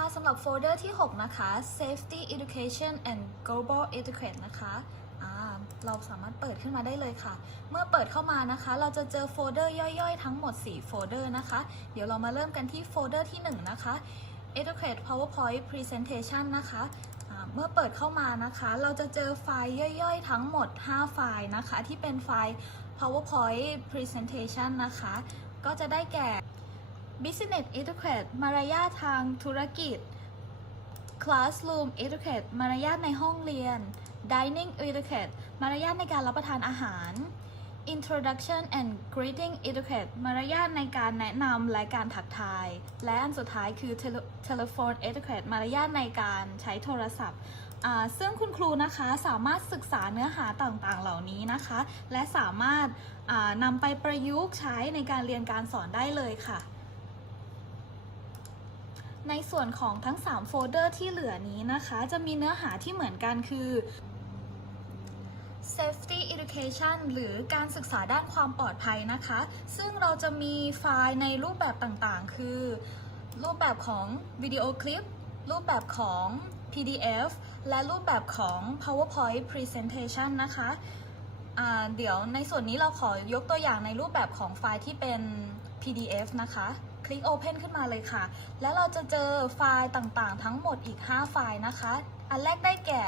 ค่ะสำหรับโฟลเดอร์ที่ 6 นะคะ Safety Education and Global Educate นะคะเราสามารถเปิดขึ้นมาได้เลยค่ะ เมื่อเปิดเข้ามานะคะ เราจะเจอโฟลเดอร์ย่อยๆ ทั้งหมด 4 โฟลเดอร์นะคะ เดี๋ยวเรามาเริ่มกันที่โฟลเดอร์ที่ 1 นะคะ Educate PowerPoint Presentation นะคะเมื่อเปิดเข้ามานะคะ เราจะเจอไฟล์ย่อยๆ ทั้งหมด 5 ไฟล์นะคะ ที่เป็นไฟล์ PowerPoint Presentation นะคะ ก็จะได้แก่ Business Etiquette มารยาททางธุรกิจ Classroom Etiquette มารยาทในห้องเรียน Dining Etiquette มารยาทในการรับประทานอาหาร Introduction and Greeting Etiquette มารยาทในการแนะนำและการทักทาย และอันสุดท้ายคือ Tele- Telephone Etiquette มารยาทในการใช้โทรศัพท์อ่าซึ่งคุณครูนะคะสามารถศึกษาเนื้อหาต่างๆ เหล่านี้นะคะ และสามารถอ่านำไปประยุกต์ใช้ในการเรียนการสอนได้เลยค่ะ ในส่วนของทั้ง 3 โฟลเดอร์ที่เหลือนี้นะคะ จะมีเนื้อหาที่เหมือนกันคือ Safety Education หรือการศึกษาด้านความปลอดภัยนะคะ ซึ่งเราจะมีไฟล์ในรูปแบบต่างๆ คือ รูปแบบของวิดีโอคลิป รูปแบบของ PDF และรูปแบบของ PowerPoint Presentation นะคะเดี๋ยวในส่วนนี้เราขอยกตัวอย่างในรูปแบบของไฟล์ที่เป็น PDF นะคะ คลิก Open ขึ้นมาเลยค่ะ แล้วเราจะเจอไฟล์ต่างๆ ทั้งหมดอีก 5 ไฟล์นะคะ อันแรกได้แก่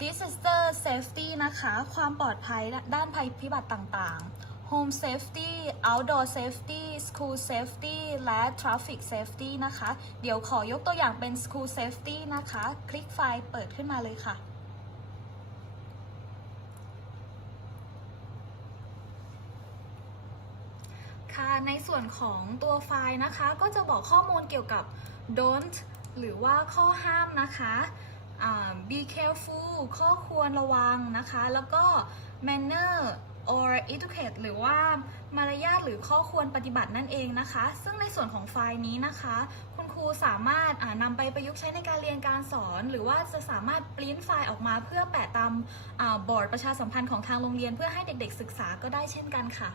Disaster Safety นะคะ ความปลอดภัยด้านภัยพิบัติต่างๆ Home Safety Outdoor Safety School Safety และ Traffic Safety นะคะ เดี๋ยวขอยกตัวอย่างเป็น School Safety นะคะ คลิกไฟล์เปิดขึ้นมาเลยค่ะ ค่ะ ในส่วนของตัวไฟล์นะคะ ก็จะบอกข้อมูลเกี่ยวกับ don't หรือว่าข้อห้ามนะคะ be careful ข้อควรระวังนะคะ แล้วก็ manner or etiquette หรือว่ามารยาทหรือข้อควรปฏิบัตินั่นเองนะคะ ซึ่งในส่วนของไฟล์นี้นะคะ คุณครูสามารถนำไปประยุกต์ใช้ในการเรียนการสอน หรือว่าจะสามารถปริ้นไฟล์ออกมาเพื่อแปะตามอบอร์ดประชาสัมพันธ์ของทางโรงเรียน เพื่อให้เด็กๆศึกษาก็ได้เช่นกันค่ะ